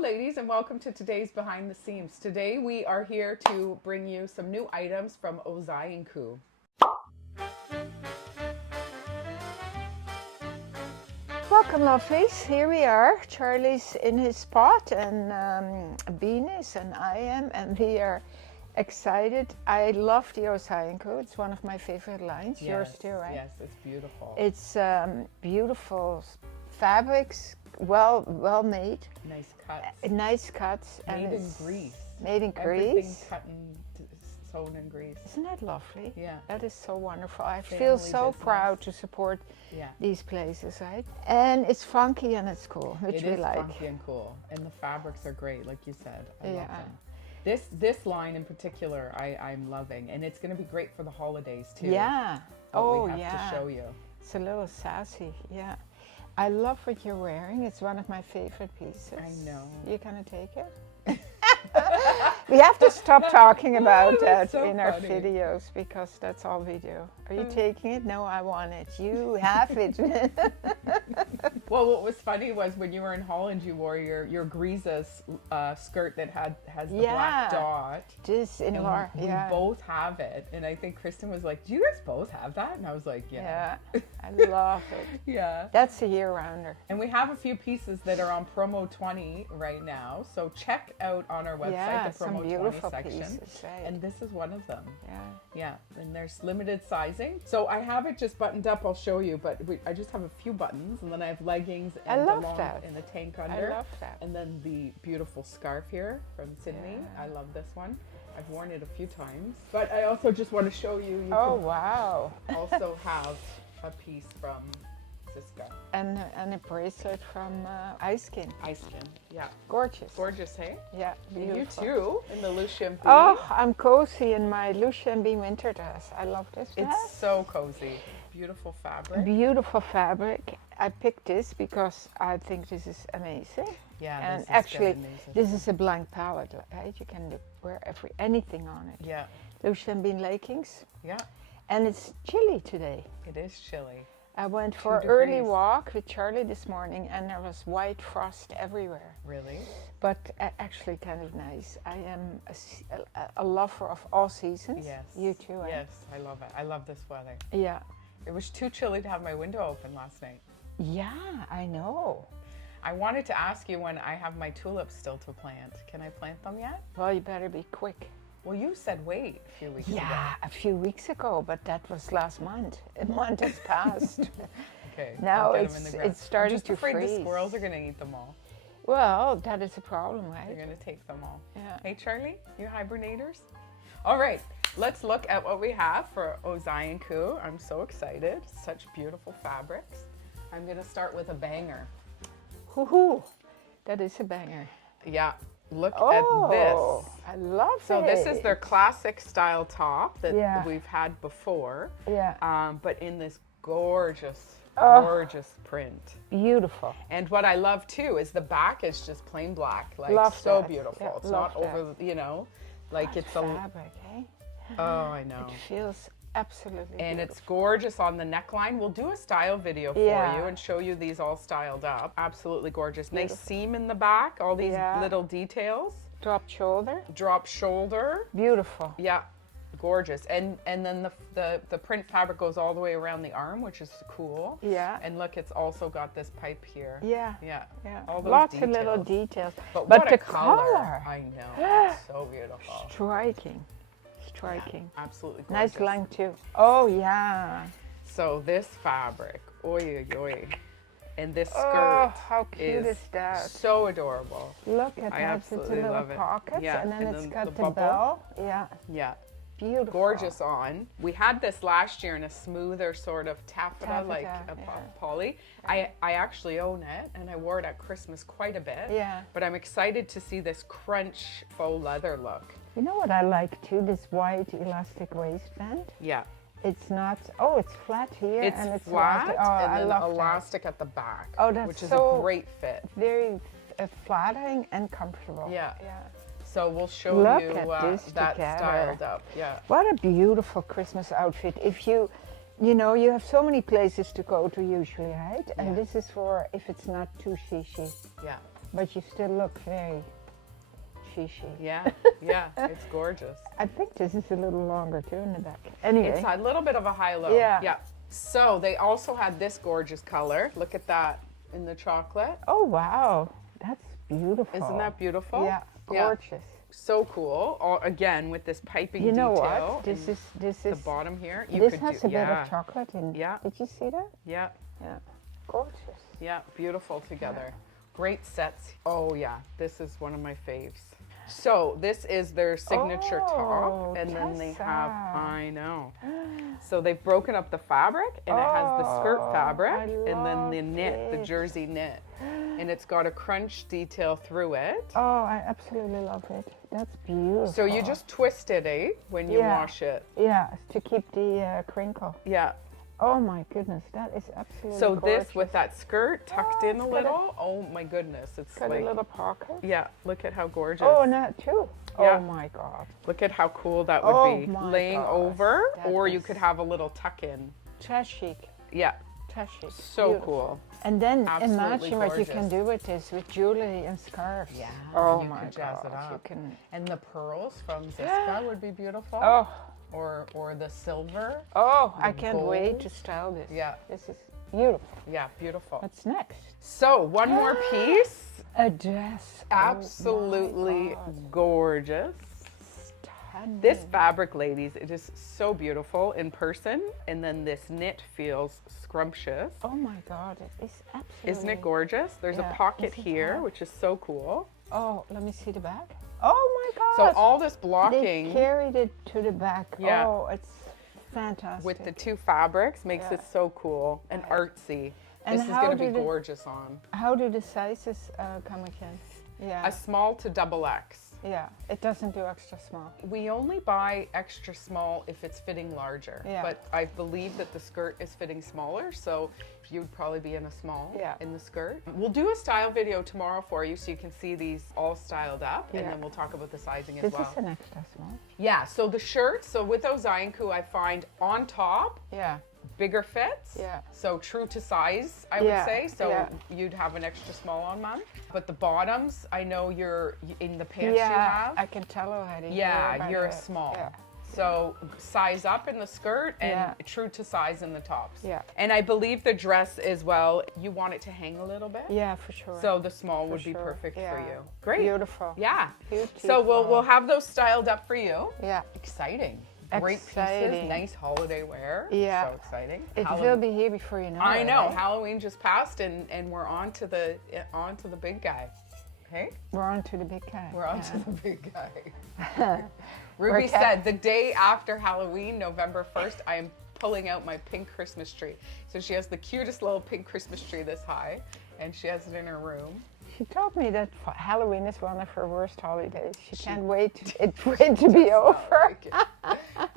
ladies, and welcome to today's Behind the Seams. Today we are here to bring you some new items from Ozai N Ku. Welcome, lovelies. Here we are. Charlie's in his spot, and Bean is, and I am, and we are excited. I love the Ozai N Ku. It's one of my favorite lines. Yours too, right? Yes, it's beautiful. It's beautiful fabrics, well made. Nice cuts. Nice cuts. Made and in Greece. Made in Everything Greece. cut and sewn in Greece. Isn't that lovely? Yeah. That is so wonderful. I Family feel so business. proud to support Yeah. these places, right? And it's funky and it's cool, which we It is like. funky and cool, and the fabrics are great, like you said. I love Yeah. them. This line in particular, I'm loving, and it's going to be great for the holidays too. Yeah. What we have yeah. to show you. It's a little sassy. Yeah. I love what you're wearing. It's one of my favorite pieces. I know. You gonna take it? We have to stop talking about that so in our funny. videos because that's all we do. Are you taking it? No, I want it. You have it. Well, what was funny was when you were in Holland, you wore your Grisa's skirt that has the black dot. This in And our, we both have it, and I think Kristen was like, "Do you guys both have that?" And I was like, "Yeah." Yeah, I love it. Yeah. That's a year-rounder. And we have a few pieces that are on promo 20 right now, so check out on our website Yeah, the some promo 20 beautiful section. pieces, right. And this is one of them. Yeah. Yeah, and there's limited sizing. So I have it just buttoned up. I'll show you, but I just have a few buttons, and then I have leggings I and love the long that. and the tank under. I love that. And then the beautiful scarf here from Sydney. Yeah. I love this one. I've worn it a few times. But I also just want to show you. Oh, wow. can also have a piece from Cisco. And a bracelet from Ice Skin. Ice Skin. Yeah. Gorgeous. Gorgeous, hey? Yeah, And beautiful. you too, in the Lousje and Bean. Oh, I'm cozy in my Lousje and Bean winter dress. I love this dress. It's so cozy. Beautiful fabric. Beautiful fabric. I picked this because I think this is amazing. Yeah, And this is actually, amazing. this is a blank palette, right? You can wear anything on it. Yeah, Lousje and Bean leggings. yeah. And it's chilly today. It is chilly. I went for an 2 early degrees. walk with Charlie this morning and there was white frost everywhere. Really? But actually kind of nice. I am a lover of all seasons. Yes. You too, right? Yes, I love it. I love this weather. Yeah. It was too chilly to have my window open last night. Yeah, I know. I wanted to ask you when I have my tulips still to plant. Can I plant them yet? Well, you better be quick. Well, you said wait a few weeks ago. Yeah, a few weeks ago, but that was last month. A month has passed. Okay. Now I'll get 'em in the ground. it's starting I'm just to afraid freeze. the squirrels are going to eat them all. Well, that is a problem, They're right? going to take them all. Yeah. Hey, Charlie, you hibernators? All right, let's look at what we have for Ozai N Ku. I'm so excited. Such beautiful fabrics. I'm going to start with a banger. Hoo-hoo. That is a banger. Yeah, look Oh, at this. I love it. So this is their classic style top that Yeah. we've had before, Yeah. but in this gorgeous, Oh. gorgeous print. Beautiful. And what I love too is the back is just plain black, like Love so that. beautiful. Yeah, It's love not over, you know, like it's a. fabric, eh? Oh, I know. It feels absolutely And beautiful. it's gorgeous on the neckline. We'll do a style video for Yeah. you and show you these all styled up. Absolutely gorgeous. Nice Beautiful. seam in the back, all these Yeah. little details. Drop shoulder. Drop shoulder. Beautiful. Yeah, gorgeous. And then the print fabric goes all the way around the arm, which is cool. Yeah. And look, it's also got this pipe here. Yeah. Yeah. Yeah. All those Lots details. of little details. But But what the a color. color. I know. It's so beautiful. Striking. Striking. Absolutely gorgeous. Nice length too. Oh yeah. So this fabric, oy oy oy. And this Oh, skirt how cute is that? so adorable. Look at I that. It's a absolutely little love it. pockets, Yeah, and then and it's then got the the, bubble. bell. Yeah. Yeah. Beautiful. Gorgeous on. We had this last year in a smoother sort of taffeta, like a yeah. poly. I actually own it, and I wore it at Christmas quite a bit. Yeah. But I'm excited to see this crunch faux leather look. You know what I like too? This white elastic waistband. Yeah. It's not. Oh, it's flat here It's and it's flat elastic. Oh, and I then love that. elastic at the back. Oh, that's which is so- a great fit. Very flattering and comfortable. Yeah. Yeah. So we'll show Look you at this that together. styled up. Yeah. What a beautiful Christmas outfit. If you know, you have so many places to go to usually, right? And Yeah. this is for if it's not too shishy. Yeah. But you still look very fishy. Yeah, yeah, it's gorgeous. I think this is a little longer too in the back. Anyway. It's a little bit of a high-low. Yeah. Yeah. So they also had this gorgeous color. Look at that in the chocolate. Oh, wow. That's beautiful. Isn't that beautiful? Yeah, gorgeous. So cool. All, again, with this piping You know detail. what? This is the bottom here. You this could has do, a bit of chocolate in. Yeah. Did you see that? Yeah. Yeah. Gorgeous. Yeah, beautiful together. Great sets. Oh yeah, this is one of my faves. So this is their signature top, and then they have, I know. So they've broken up the fabric, and it has the skirt fabric, and then the knit, the jersey knit. And it's got a crunch detail through it. Oh, I absolutely love it. That's beautiful. So you just twist it, when you wash it. Yeah, to keep the crinkle. Yeah. Oh my goodness, that is absolutely So gorgeous. this with that skirt tucked in a little, oh my goodness, it's got like a little pocket. yeah. Look at how gorgeous. Oh, and that too. Yeah. Oh my God. Look at how cool that would be, my laying gosh, over, that or you is could have a little tuck in. Très chic. Yeah, Très chic. so Beautiful. cool. And then Absolutely imagine what you can gorgeous. do with this, with jewelry and scarves. Yeah, Oh you my could jazz God. it up. You can. And the pearls from Ziska would be beautiful. Oh. Or the silver. Oh, The I can't wait gold. to style this. Yeah. This is beautiful. Yeah, beautiful. What's next? So one more piece. A dress. Absolutely Oh my gorgeous. God. Stunning. This fabric, ladies, it is so beautiful in person, and then this knit feels scrumptious. Oh my God, it is absolutely. Isn't it gorgeous? There's Yeah, a pocket isn't here, that? which is so cool. Oh, let me see the back. Oh my So God. all this They blocking carried it to the back. Yeah. Oh, it's fantastic. with the two fabrics makes Yeah. it so cool and artsy. And this is how going to be do the- gorgeous on. How do the sizes come again? Yeah. A small to double X. Yeah. It doesn't do extra small. We only buy extra small if it's fitting larger. Yeah. But I believe that the skirt is fitting smaller, so you'd probably be in a small Yeah. in the skirt. We'll do a style video tomorrow for you so you can see these all styled up, and Yeah. then we'll talk about the sizing as This well. is an extra small. Yeah, so the shirts, so with Ozai N Ku, I find on top, Yeah. bigger fits. Yeah. So true to size, I Yeah, would say. So yeah. you'd have an extra small on mine. But the bottoms, I know you're in the pants you Yeah. have. I can tell already. Yeah, by you're a the- small. Yeah. So size up in the skirt and Yeah. true to size in the tops. Yeah. And I believe the dress as well, you want it to hang a little bit. Yeah, for sure. So the small would be sure. perfect for Yeah. you. Great. Beautiful. Yeah. Beautiful. So we'll have those styled up for you. Yeah. Exciting. Great pieces, Exciting. nice holiday wear. Yeah. So exciting. It Halloween- will be here before you know I it. know. eh? Halloween just passed and we're on to the big guy. Okay? We're on to the big guy. We're on Yeah. to the big guy. Ruby We're said the day after Halloween, November 1st, I am pulling out my pink Christmas tree. So she has the cutest little pink Christmas tree this high, and she has it in her room. She told me that Halloween is one of her worst holidays. She can't wait to be over.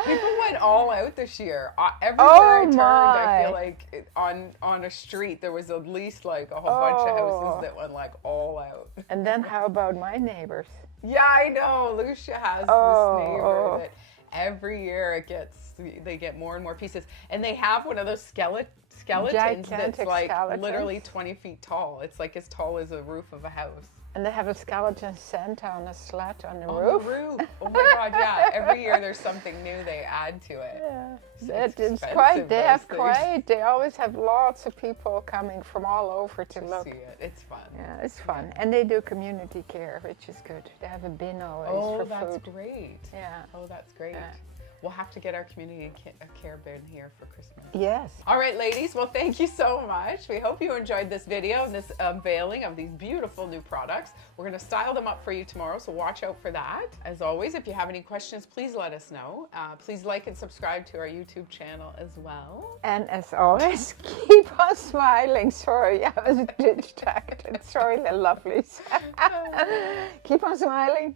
People went all out this year. Everywhere I turned, I my. feel like on a street there was at least like a whole bunch of Oh. houses that went like all out. And then how about my neighbors? Yeah, I know. Lousje has Oh. this neighbor that every year they get more and more pieces, and they have one of those skeletons that's Gigantic like skeletons. literally 20 feet tall. It's like as tall as a roof of a house. And they have a skeleton Santa on a slat on the On roof. the roof. Oh my God! Yeah. Every year there's something new they add to it. Yeah. It's It's expensive, quite. They those have things. quite. They always have lots of people coming from all over to look. See it. It's fun. Yeah, it's fun, and they do community care, which is good. They have a bin always Oh, for that's food. great. Yeah. Oh, that's great. Yeah. We'll have to get our community care bin here for Christmas. Yes. All right, ladies. Well, thank you so much. We hope you enjoyed this video and this unveiling of these beautiful new products. We're going to style them up for you tomorrow, so watch out for that. As always, if you have any questions, please let us know. Please like and subscribe to our YouTube channel as well. And as always, keep on smiling. Sorry, I was distracted. Sorry, the lovelies. Keep on smiling.